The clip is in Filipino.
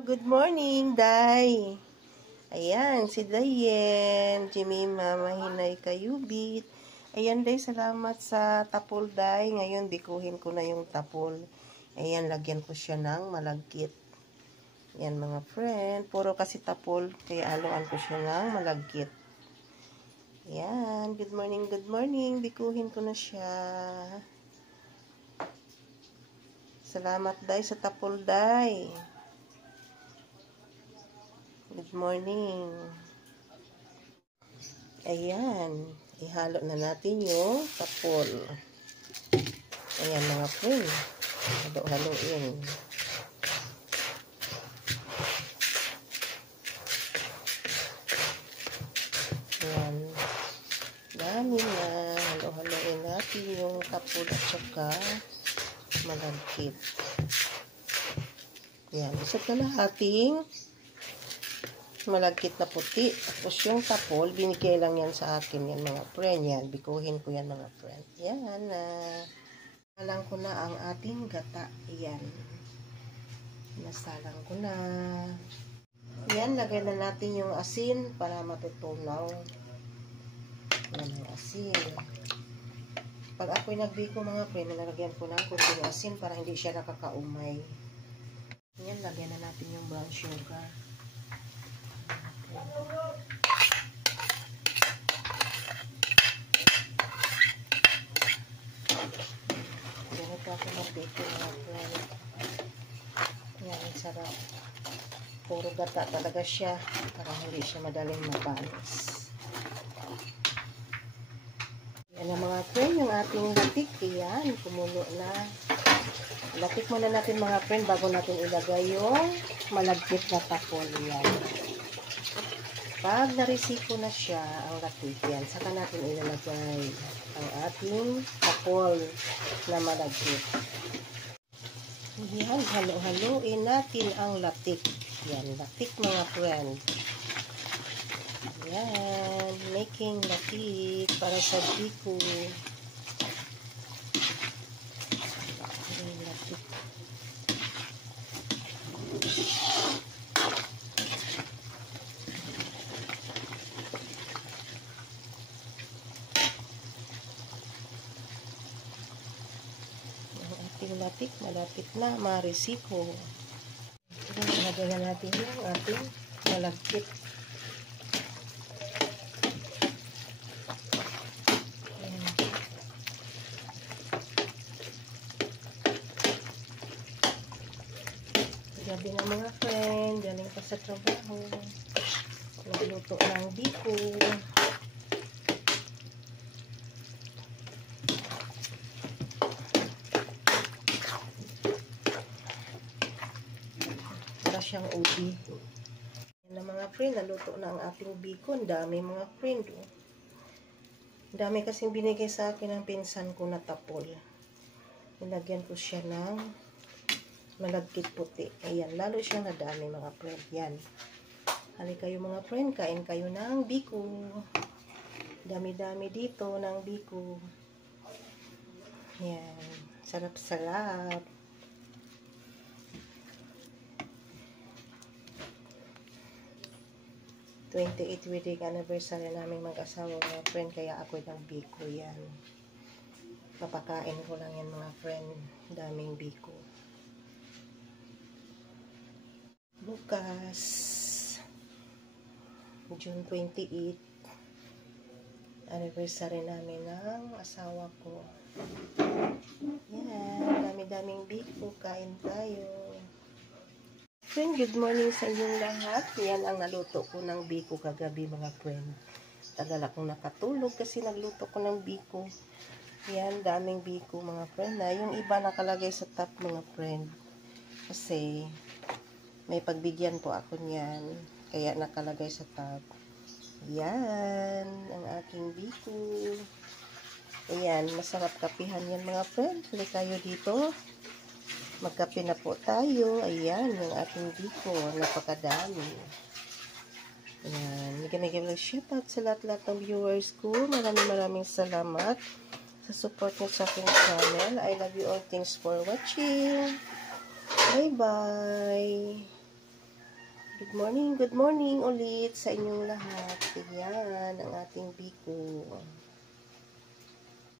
Good morning, Day. Ayan, si Dayen, Jimima, Mahinay Kayubit. Ayan, Day, salamat sa tapol, Day. Ngayon, bikuhin ko na yung tapol. Ayan, lagyan ko siya ng malagkit. Ayan, mga friend. Puro kasi tapol, kaya haluan ko siya ng malagkit. Ayan, good morning, good morning. Bikuhin ko na siya. Salamat, Day, sa tapol, Day. Good morning. Ayan. Ihalo na natin yung tapol. Ayan mga friend. Halo-haloin. Ayan. Dami na. Halo-haloin natin yung tapol at saka malagkit. Ayan. Isot na natin malagkit na puti. Tapos yung tapol, binigay lang yan sa akin yan mga friend. Yan, bikuhin ko yan mga friend. Yan na. Nasalang ko na ang ating gata. Yan. Nasalang ko na. Yan, lagay na natin yung asin para matutunaw. Yan ang asin. Pag ako'y nagbiko mga friend, nalagyan ko ng kunting asin para hindi siya nakakaumay. Yan, lagyan na natin yung brown sugar. Ganito ako mag-bake mga friend. Yan, ang sarap. Puro gata talaga siya para hindi siya madaling mapanis. Yan ang mga friend, yung ating latik. Yan, kumulo na. Latik muna natin mga friend bago natin ilagay yung malagkit na tapol. Yan. Pag narisiko na siya ang latik yan, saka natin ilalagay ang ating tapol na malagkit. Yan, halo-haloin natin ang latik. Yan, latik mga friend. Yan, making latik para sa biko. Yan, latik. Latik, malapit na marisiko. Lagyan natin yung ating malagkit. Gabi na mga friend, galing pa sa trabaho. Nagluto ng biko. Siyang ubi. Yan na mga friend, naluto na ang ating biko. Ang dami mga friend. Oh. Dami kasing binigay sa akin ng pinsan ko na tapol. Nilagyan ko siya ng malagkit puti. Ayan, lalo siyang nadami mga friend. Yan. Hali kayo mga friend, kain kayo ng biko. Dami-dami dito ng biko. Yan. Sarap-sarap. 28th wedding anniversary namin mag-asawa mga friend, kaya ako'y ng biko yan. Papakain ko lang yan mga friend, daming biko. Bukas, June 28th, anniversary namin ng asawa ko. Yan, dami-daming biko, kain tayo. Friend, good morning sa inyong lahat. Yan ang naluto ko ng biko kagabi mga friend. Tagal akong nakatulog kasi nagluto ko ng biko. Yan, daming biko mga friend. Na yung iba nakalagay sa top mga friend. Kasi may pagbigyan po ako niyan. Kaya nakalagay sa top. Yan, ang aking biko. Ayan, masarap kapihan yan mga friend. Hali kayo dito. Magkape na po tayo. Ayan, yung ating biko. Napakadami. Ayan. Mega shoutout sa lahat-lahat ng viewers ko. Maraming salamat sa support nyo sa aking channel. I love you all. Thanks for watching. Bye-bye. Good morning ulit sa inyong lahat. Yan ang ating biko.